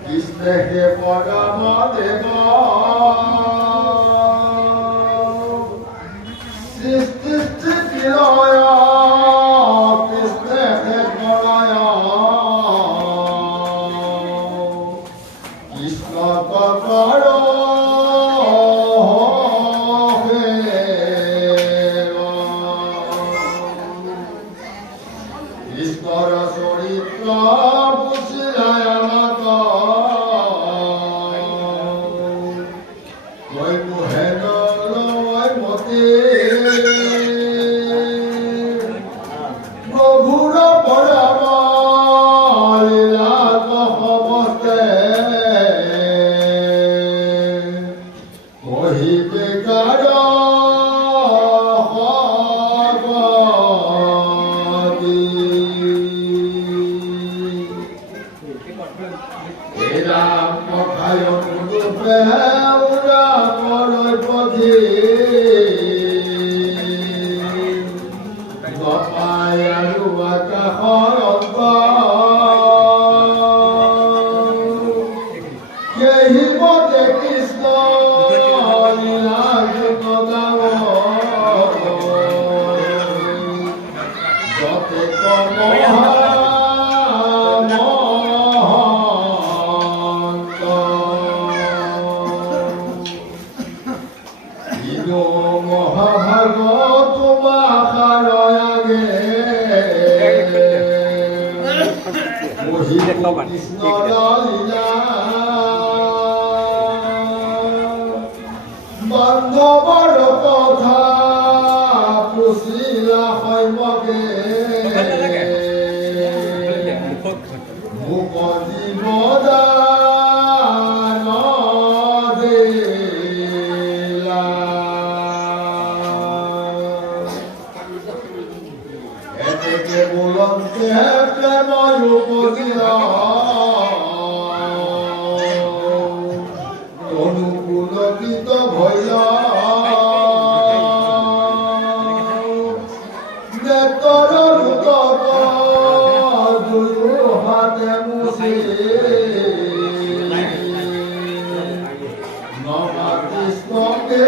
কৃষ্ণকে পরম দেব সৃষ্টি স্থিতিলয় কৃষ্ণকে প্রলয় কৃষ্ণ কর ঈশ্বর চরিত্র বুঝিলায় আমাক ওই মুহেন ওই মতি প্রভুর পরম লীলা সমস্তে কহিতে কার রাম কথায় অনুরূপে উড়া করয় পথে গপায় আৰু আকাশৰ অন্ত কেহিমতে কৃষ্ণ লীলা গাব যতে কমহা মহাভাৰত মাহাৰয়াগে কৃষ্ণ লীলা বান্ধৱৰ কথা পুছিলা হৈমগে মোক জীৱদান এতে বলন্তে প্রেময় উপজিলা অনুকূলকিত ভৈল নেতর রূপক দুয়ো হাতে মুছে নমা কৃষ্ণকে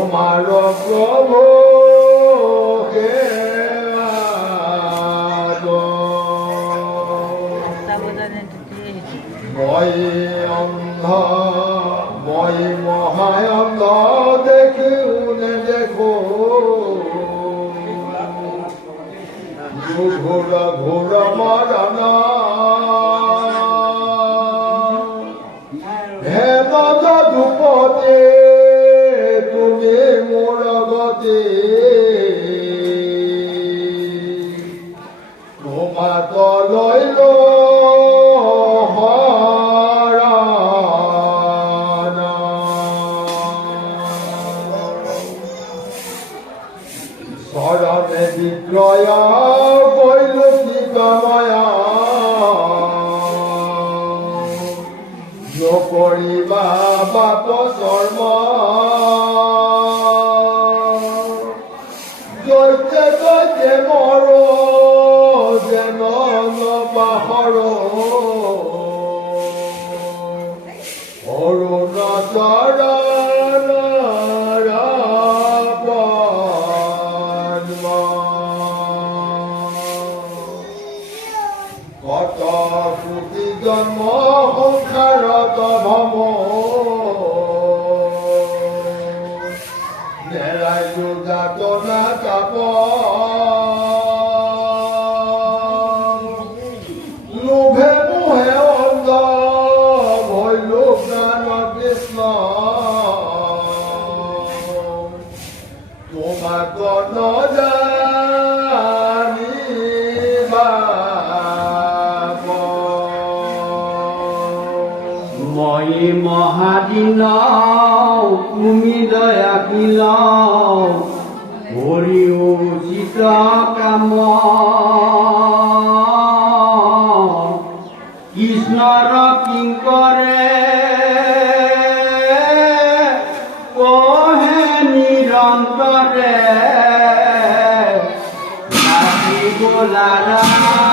তোমার প্রভু মই অন্ধ মই মহায় অন্ধ দেখি উনে দেখো ঘোর ঘোর মরণ হে যদুপতি তুমি মোর গতি তোমা তলৈল হৰণ চৰণে বিক্ৰয় বৈলোকিকময়া নকৰিবা বাপ কৰ্ম দৈতে দৈতে মৰ যেন নবাহৰ অৰুণ চৰণ পদ্ম কত কোটি জন্ম সংসাৰত ভৱ নেৰাইলো যাতনা তাপ লোভে মোহে অন্ধ ভৈলো জ্ঞান কৃষ্ণ তোমাক নজানিবা মই মহাদিন তুমি দয়াশীল হৰি উচিত কাম কৃষ্ণৰ কিংকৰে বোলাৰা